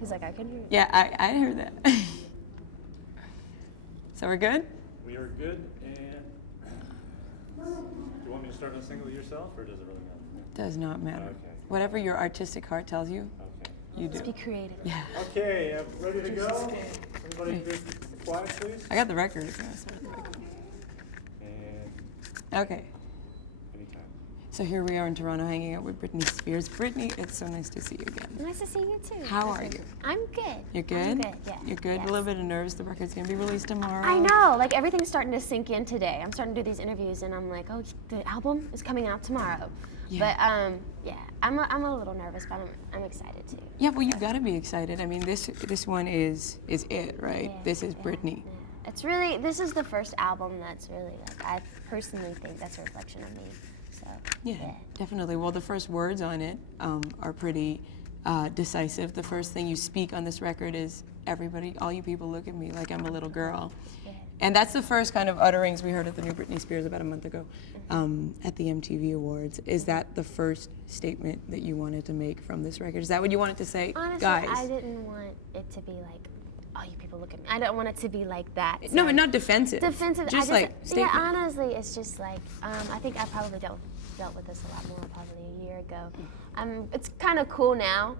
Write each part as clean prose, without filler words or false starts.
He's like, I can hear you. Yeah, I heard that. So we're good? We are good, and do you want me to start on a single yourself, or does it really matter? Does not matter. Okay. Whatever your artistic heart tells you, Okay. you do. Just be creative. Yeah. Okay, ready to go? Everybody be quiet, please. I got the record. If you want to start the record. And Okay. anytime. So here we are in Toronto hanging out with Britney Spears. Britney, it's so nice to see you again. Nice to see you too. How are you? I'm good. You're good? I'm good, yeah. You're good? Yes. A little bit of nerves. The record's going to be released tomorrow. I know, like everything's starting to sink in today. I'm starting to do these interviews and I'm like, oh, the album is coming out tomorrow. Yeah. But yeah, I'm a little nervous, but I'm excited too. Yeah, well, you've got to be excited. I mean, this one is it, right? Yeah, This is yeah, Britney. yeah. It's really, this is the first album that's really, like, I personally think that's a reflection of me. So, Yeah, yeah. definitely. Well, the first words on it are pretty decisive. The first thing you speak on this record is, everybody, all you people look at me like I'm a little girl. Yeah. And that's the first kind of utterings we heard at the new Britney Spears about a month ago at the MTV Awards. Is that the first statement that you wanted to make from this record? Is that what you wanted to say? Honestly, Guys. I didn't want it to be like, oh, you people look at me. I don't want it to be like that. No, So- but not defensive. Defensive. Just like statement. Yeah, honestly, it's just like I think I probably dealt with this a lot more probably a year ago. It's kind of cool now,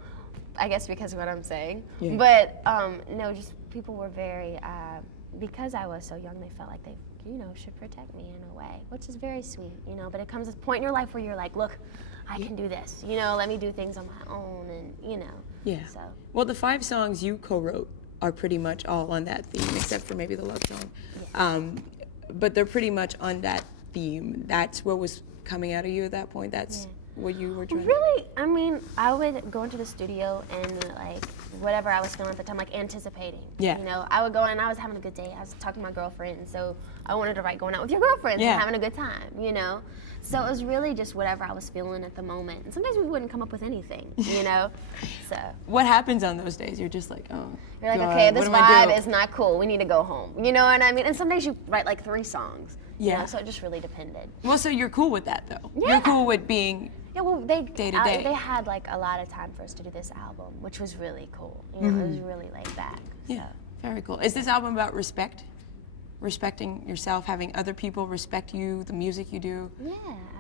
I guess because of what I'm saying. Yeah. But no, just people were very because I was so young, they felt like they should protect me in a way, which is very sweet, But it comes a point in your life where you're like, look, I can do this, let me do things on my own, and Yeah. So Well, the 5 songs you co-wrote are pretty much all on that theme, except for maybe the love song. Yeah. But they're pretty much on that theme. That's what was coming out of you at that point. That's what you were trying Really, I mean, I would go into the studio and like whatever I was feeling at the time, like anticipating. Yeah. I would go in and I was having a good day. I was talking to my girlfriend, and so I wanted to write going out with your girlfriends Yeah. and having a good time, So it was really just whatever I was feeling at the moment. And sometimes we wouldn't come up with anything, So What happens on those days? You're just like, oh, you're like, God, okay, what this do I do? vibe is not cool. We need to go home. You know what I mean? And some days you write like 3 songs. Yeah. So it just really depended. Well, so you're cool with that, though. Yeah. You're cool with being Yeah, well, they Day to day. they had like a lot of time for us to do this album, which was really cool. It was really laid back. Yeah, So. very cool. Is this album about respect? Respecting yourself, having other people respect you, the music you do? Yeah,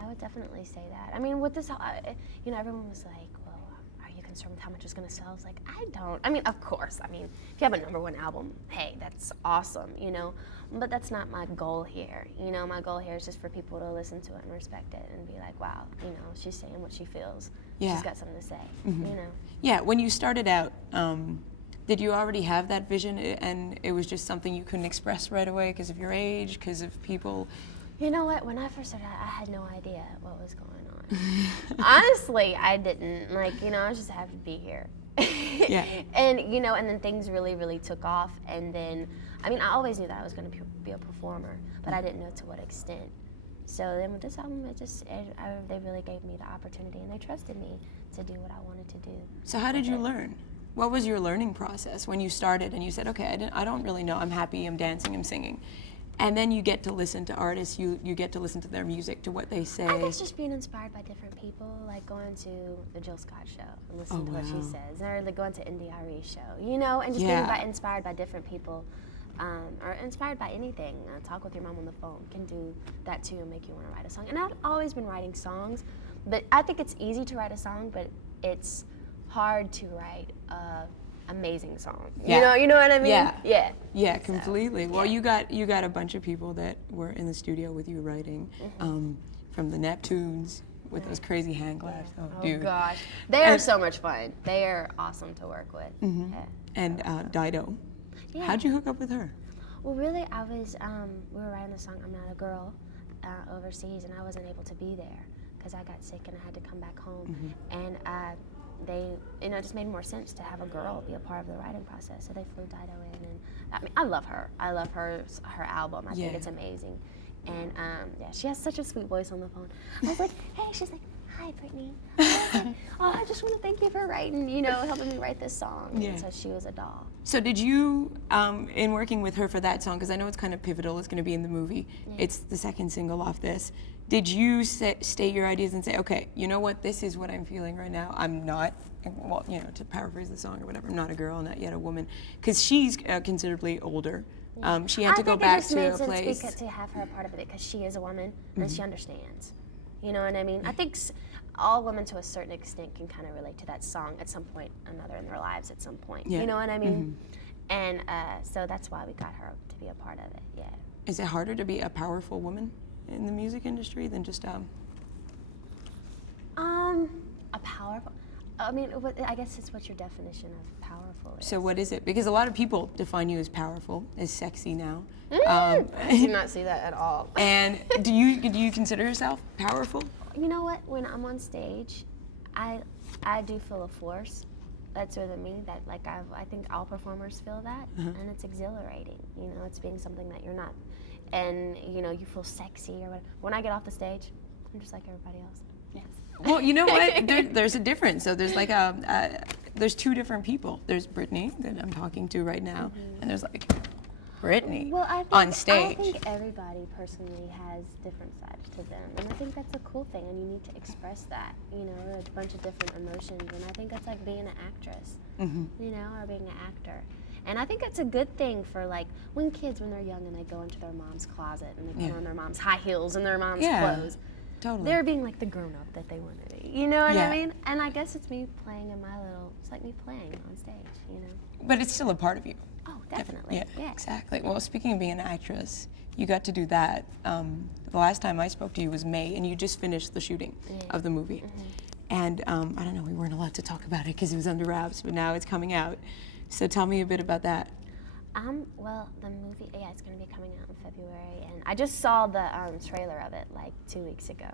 I would definitely say that. I mean, with this, everyone was like, well, are you concerned with how much it's going to sell? I was like, I don't. I mean, of course. I mean, if you have a #1 album, hey, that's awesome, But that's not my goal here. My goal here is just for people to listen to it and respect it and be like, wow, she's saying what she feels. Yeah. She's got something to say, Yeah, when you started out, did you already have that vision and it was just something you couldn't express right away because of your age, because of people? You know what? When I first started, I had no idea what was going on. Honestly, I didn't. I was just happy to be here. Yeah. And, and then things really, really took off. And then, I always knew that I was going to be a performer, but I didn't know to what extent. So then with this album, they really gave me the opportunity and they trusted me to do what I wanted to do. So how did you learn? What was your learning process when you started and you said, okay, I don't really know, I'm happy, I'm dancing, I'm singing. And then you get to listen to artists, you get to listen to their music, to what they say. I guess just being inspired by different people, like going to the Jill Scott show and listening to what she says, or like going to NDRE show, and just being inspired by different people, or inspired by anything. Talk with your mom on the phone can do that too and make you want to write a song. And I've always been writing songs, but I think it's easy to write a song, but it's hard to write amazing song. Yeah. You know what I mean? Yeah. Yeah, completely. So, well, you got a bunch of people that were in the studio with you writing, from the Neptunes with those crazy hand claps. Oh, dude. Gosh, they are so much fun. They are awesome to work with. Yeah. And Dido. Yeah. How'd you hook up with her? Well, really, I was. We were writing the song "I'm Not a Girl" overseas, and I wasn't able to be there because I got sick and I had to come back home. And they, it just made more sense to have a girl be a part of the writing process. So they flew Dido in, and I love her. I love her album. I think it's amazing. And yeah, she has such a sweet voice on the phone. I was like, hey, she's like, hi, Britney. I was like, oh, I just want to thank you for writing, helping me write this song. Yeah. And so she was a doll. So did you, in working with her for that song, because I know it's kind of pivotal, it's going to be in the movie, it's the second single off this, did you state your ideas and say, okay, you know what, this is what I'm feeling right now. I'm not, well, to paraphrase the song or whatever, I'm not a girl, not yet a woman, because she's considerably older. She had to go back to a place. I think it just made sense to have her a part of it because she is a woman and she understands. You know what I mean? I think all women to a certain extent can kind of relate to that song at some point or another in their lives at some point. Yeah. You know what I mean? And so that's why we got her to be a part of it, yeah. Is it harder to be a powerful woman in the music industry than just a powerful, I guess it's what your definition of powerful is. So what is it? Because a lot of people define you as powerful, as sexy now. I do not see that at all. And do you consider yourself powerful? You know what? When I'm on stage, I do feel a force that's within me that I think all performers feel that, and it's exhilarating. It's being something that you're not, and you feel sexy or whatever. When I get off the stage, I'm just like everybody else. Yes. Well, you know what? There's a difference. So there's there's two different people. There's Britney that I'm talking to right now, and there's Britney on stage. I think everybody personally has different sides to them, and I think that's a cool thing, and you need to express that, a bunch of different emotions, and I think that's like being an actress, or being an actor. And I think it's a good thing for when they're young and they go into their mom's closet and they put on their mom's high heels and their mom's clothes. Totally. They're being the grown-up that they want to be, you know what I mean? And I guess it's me playing it's like me playing on stage, But it's still a part of you. Oh, definitely. Yeah. Exactly. Well, speaking of being an actress, you got to do that. The last time I spoke to you was May, and you just finished the shooting of the movie. And I don't know, we weren't allowed to talk about it because it was under wraps, but now it's coming out. So tell me a bit about that. Well, the movie, it's going to be coming out in February, and I just saw the trailer of it 2 weeks ago.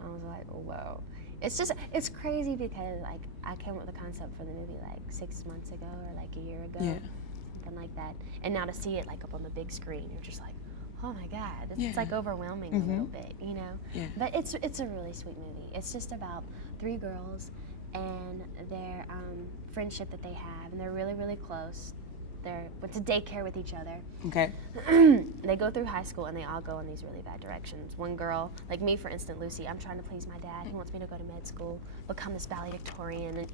I was like, whoa. It's crazy because I came up with the concept for the movie 6 months ago or a year ago, something like that. And now to see it up on the big screen, you're just like, oh my God, it's overwhelming a little bit, Yeah. But it's a really sweet movie. It's just about 3 girls and their friendship that they have, and they're really, really close. They went to daycare with each other. Okay. They go through high school and they all go in these really bad directions. One girl, like me for instance, Lucy, I'm trying to please my dad. He wants me to go to med school, become this valedictorian, and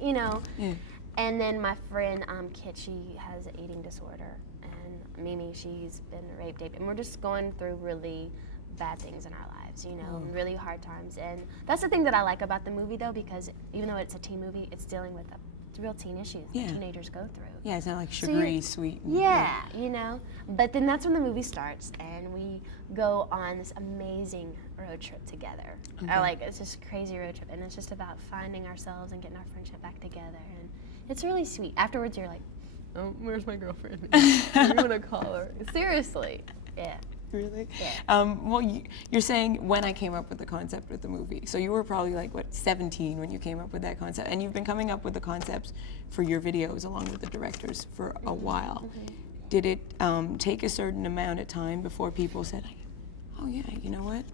Yeah. And then my friend Kit, she has an eating disorder, and Mimi, she's been raped, and we're just going through really bad things in our lives, really hard times. And that's the thing that I like about the movie, though, because even though it's a teen movie, it's dealing with real teen issues that teenagers go through. Yeah, it's not sugary, sweet. Yeah, But then that's when the movie starts, and we go on this amazing road trip together. Okay. It's just a crazy road trip, and it's just about finding ourselves and getting our friendship back together. And it's really sweet. Afterwards, you're like, oh, where's my girlfriend? I'm gonna call her. Seriously, yeah. Really? Yeah. Well, you're saying when I came up with the concept with the movie. So you were probably 17 when you came up with that concept, and you've been coming up with the concepts for your videos along with the directors for a while. Did it take a certain amount of time before people said, oh yeah, you know what?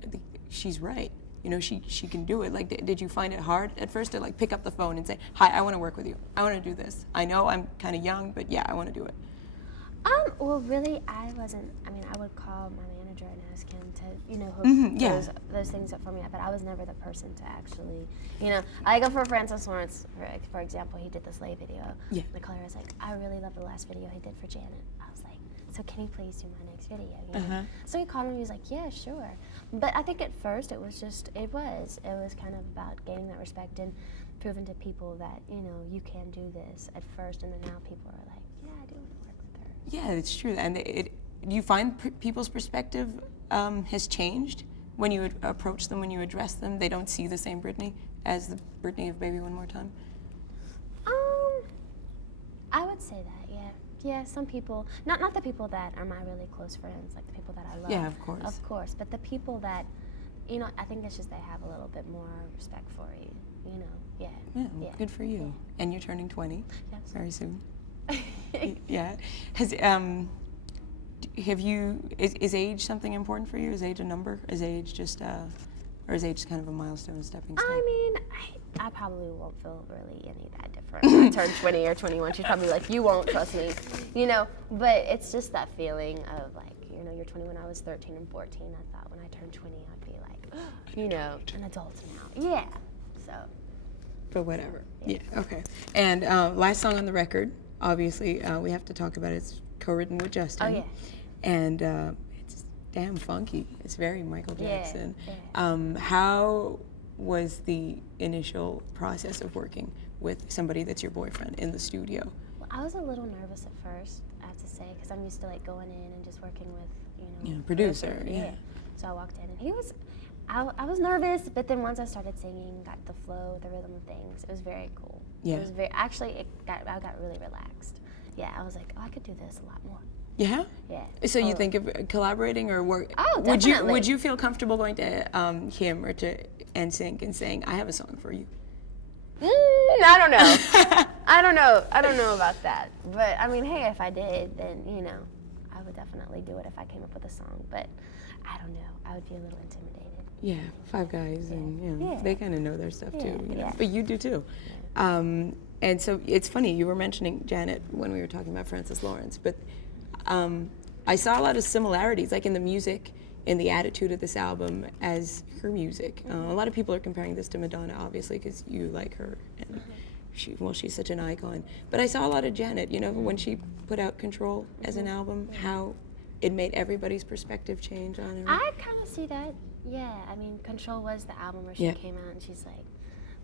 She's right. She can do it. Did you find it hard at first to pick up the phone and say, hi, I want to work with you. I want to do this. I know I'm kind of young, but yeah, I want to do it. Well, really, I wasn't. I would call my manager and ask him to, hook those things up for me. But I was never the person to actually, I go for Francis Lawrence, for example. He did the Slave video. Yeah. Nicole was like, I really love the last video he did for Janet. I was like, so can you please do my next video? So he called me. He was like, yeah, sure. But I think at first it was kind of about gaining that respect and proving to people that you can do this at first, and then now people are like, yeah, I do want to work with her. Yeah, it's true. And do you find people's perspective has changed when you approach them, when you address them? They don't see the same Britney as the Britney of Baby One More Time? I would say that, yeah. Yeah, some people, not the people that are my really close friends, like the people that I love. Yeah, of course. Of course, but the people that, I think it's just they have a little bit more respect for you, yeah. Yeah, good for you. Yeah. And you're turning 20 very soon. Yeah. Is age something important for you? Is age a number? Is age just Or is age kind of a milestone, stepping stone? I mean, I probably won't feel really any that different when I turn 20 or 21. She's probably like, you won't, trust me, you know. But it's just that feeling of like, you know, you're 20 when I was 13 and 14. I thought when I turned 20, I'd be like, you know, an adult now. Yeah, so. But whatever. Yeah, okay. And last song on the record, obviously, we have to talk about it. It's co-written with Justin. Oh, yeah. And it's damn funky. It's very Michael Jackson. Yeah. How was the initial process of working with somebody that's your boyfriend in the studio? Well, I was a little nervous at first, I have to say, because I'm used to like going in and just working with, you know, producer. Yeah. So I walked in and he was, I was nervous, but then once I started singing, got the flow, the rhythm of things, it was very cool. Yeah. It was very, actually, I got really relaxed. Yeah, I was like, oh, I could do this a lot more. Yeah? Yeah. So you think of collaborating or work? Oh, definitely. Would you feel comfortable going to him or to NSYNC and saying, I have a song for you? I don't know. I don't know about that. But I mean, hey, if I did, then, you know, I would definitely do it if I came up with a song. But I don't know. I would be a little intimidated. Yeah, five guys, and you know, Yeah. they kind of know their stuff too. You know? Yeah. But you do too. And so it's funny, you were mentioning Janet when we were talking about Francis Lawrence, but I saw a lot of similarities, like in the music, in the attitude of this album as her music. A lot of people are comparing this to Madonna, obviously, because you like her, and she's such an icon. But I saw a lot of Janet, you know, when she put out Control as an album, how it made everybody's perspective change on her. I kind of see that. Yeah, I mean, Control was the album where she came out and she's like,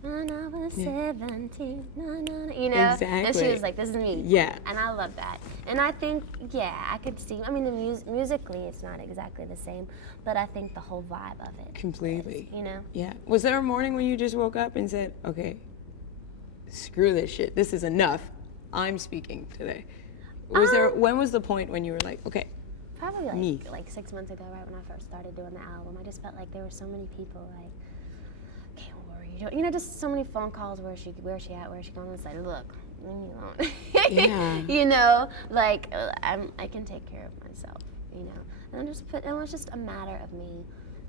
when I was 17, you know? Exactly. And she was like, this is me. Yeah. And I love that. And I think, yeah, I could see, I mean, musically it's not exactly the same, but I think the whole vibe of it. Completely. Is, you know? Yeah. Was there a morning when you just woke up and said, okay, screw this shit, this is enough, I'm speaking today? When was the point when you were like, okay, probably like 6 months ago, right when I first started doing the album, I just felt like there were so many people like, okay, what were you doing? You know, just so many phone calls, where's she at, where's she going? I was like, look, leave me alone. Yeah. You know, like I can take care of myself, you know. And it was just a matter of me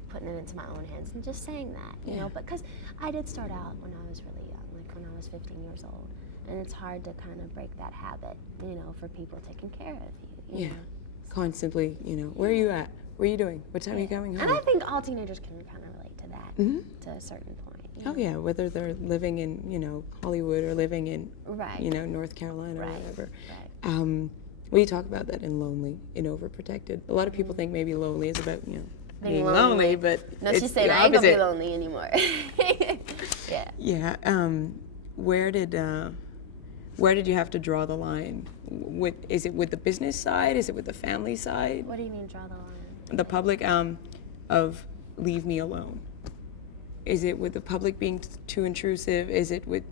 putting it into my own hands and just saying that, you know, because I did start out when I was really young, like when I was 15 years old. And it's hard to kind of break that habit, you know, for people taking care of you. You know? Constantly, you know, where are you at? What are you doing? What time are you coming home? And I think all teenagers can kind of relate to that to a certain point. You know? Oh yeah, whether they're living in, you know, Hollywood or living in, Right. you know, North Carolina or Right. whatever. Right. We talk about that in Lonely, in Overprotected. A lot of people think maybe Lonely is about, you know, being lonely. lonely, but No, it's she's saying the I ain't gonna be opposite. lonely anymore. Yeah. Yeah. Where did you have to draw the line? Is it with the business side? Is it with the family side? What do you mean draw the line? The public of leave me alone. Is it with the public being too intrusive? Is it with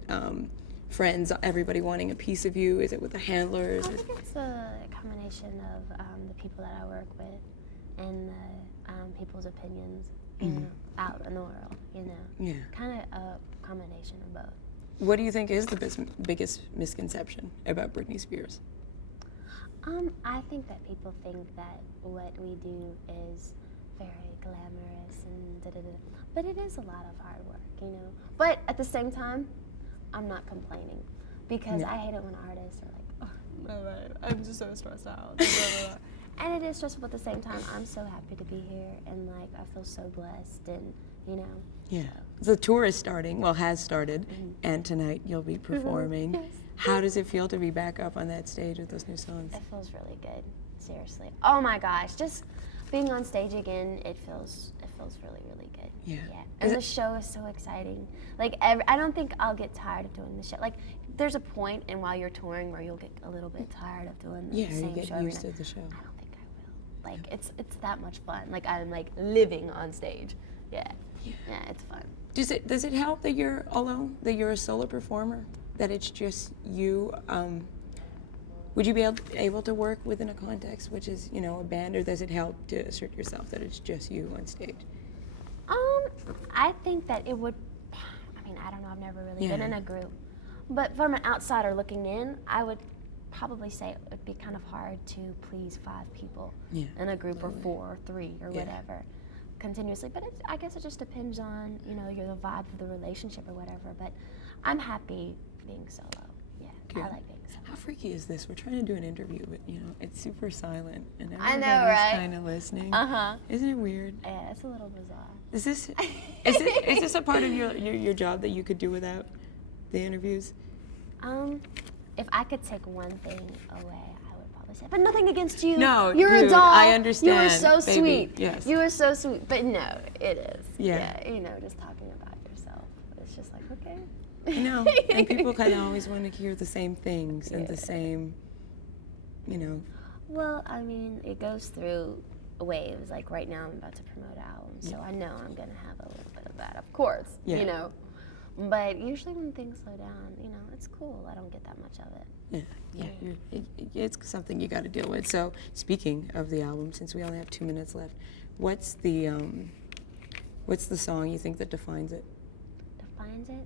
friends, everybody wanting a piece of you? Is it with the handlers? I think it's a combination of the people that I work with and the people's opinions, you know, out in the world, you know. Yeah. Kind of a combination of both. What do you think is the biggest misconception about Britney Spears? I think that people think that what we do is very glamorous and da-da-da. But it is a lot of hard work, you know. But at the same time, I'm not complaining because I hate it when artists are like, oh, I'm just so stressed out. And it is stressful, but at the same time, I'm so happy to be here and like I feel so blessed and, you know. Yeah. The tour is starting, well, has started, and tonight you'll be performing. Yes. How does it feel to be back up on that stage with those new songs? It feels really good, seriously. Oh my gosh, just being on stage again, it feels really, really good. Yeah. And the show is so exciting. Like, I don't think I'll get tired of doing the show. Like, there's a point in while you're touring where you'll get a little bit tired of doing the same show. Yeah, you get used to the show. I don't think I will. Like, it's that much fun. Like, I'm like living on stage. Yeah, it's fun. Does it help that you're alone, that you're a solo performer, that it's just you? Would you be able to work within a context which is, you know, a band, or does it help to assert yourself that it's just you on stage? I think that it would, I mean, I don't know, I've never really been in a group. But from an outsider looking in, I would probably say it would be kind of hard to please 5 people in a group or 4 or 3 or whatever. continuously, but I guess it just depends on, you know, the vibe of the relationship or whatever, but I'm happy being solo. Yeah, Good. I like being solo. How freaky is this? We're trying to do an interview, but you know, it's super silent and I everybody's know, right? kind of listening. Uh-huh. Isn't it weird? Yeah, it's a little bizarre. Is this a part of your job that you could do without the interviews? If I could take one thing away, I would probably say, but nothing against you. No, you're dude, a doll. I understand. You were so baby. sweet. Yes. You were so sweet. But no, it is. Yeah. You know, just talking about yourself. It's just like, okay. No, and people kind of always want to hear the same things and the same, you know. Well, I mean, it goes through waves. Like right now, I'm about to promote an album, so I know I'm gonna have a little bit of that, of course. Yeah. You know. But usually when things slow down, you know, it's cool. I don't get that much of it. It's something you got to deal with. So, speaking of the album, since we only have 2 minutes left, what's the song you think that defines it? Defines it?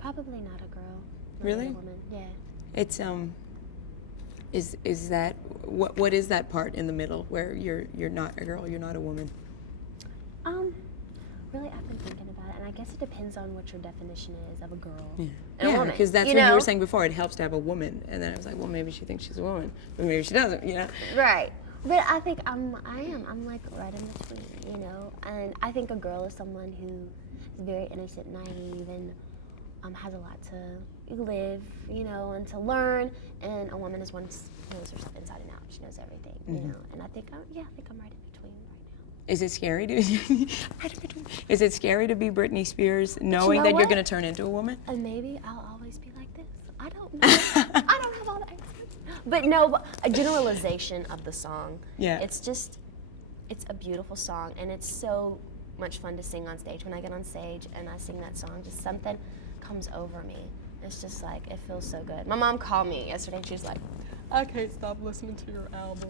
Probably Not a Girl. Really? Not a woman. Yeah. It's is that what is that part in the middle where you're not a girl, you're not a woman? Really, I've been thinking about it, and I guess it depends on what your definition is of a girl Yeah, and a woman. because that's you what know? you were saying before. It helps to have a woman, and then I was like, well, maybe she thinks she's a woman, but maybe she doesn't. You know? Right. But I think I'm like right in between, you know. And I think a girl is someone who is very innocent, naive, and has a lot to live, you know, and to learn. And a woman is one who knows herself inside and out. She knows everything, you know. And I think I'm right in between right now. Is it scary to is it scary to be Britney Spears knowing that you're going to turn into a woman? And maybe I'll always be like this. I don't know. I don't have all the answers. But no, a generalization of the song. Yeah. It's a beautiful song, and it's so much fun to sing on stage. When I get on stage and I sing that song, just something comes over me. It's just like, it feels so good. My mom called me yesterday, and she's like, I can't stop listening to your album.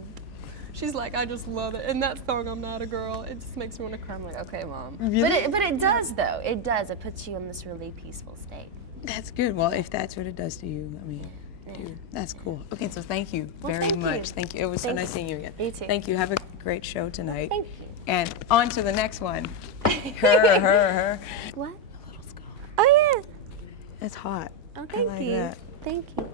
She's like, I just love it. And that song, I'm Not a Girl, it just makes me want to cry. I'm like, okay, Mom. Really? But it does, though. It does. It puts you in this really peaceful state. That's good. Well, if that's what it does to you, I mean, dude, that's cool. Okay, so thank you very much. Thank you. It was so nice seeing you again. You too. Thank you. Have a great show tonight. Thank you. And on to the next one. Her. What? A little skull. Oh, yeah. It's hot. Oh, I thank like you. that. Thank you.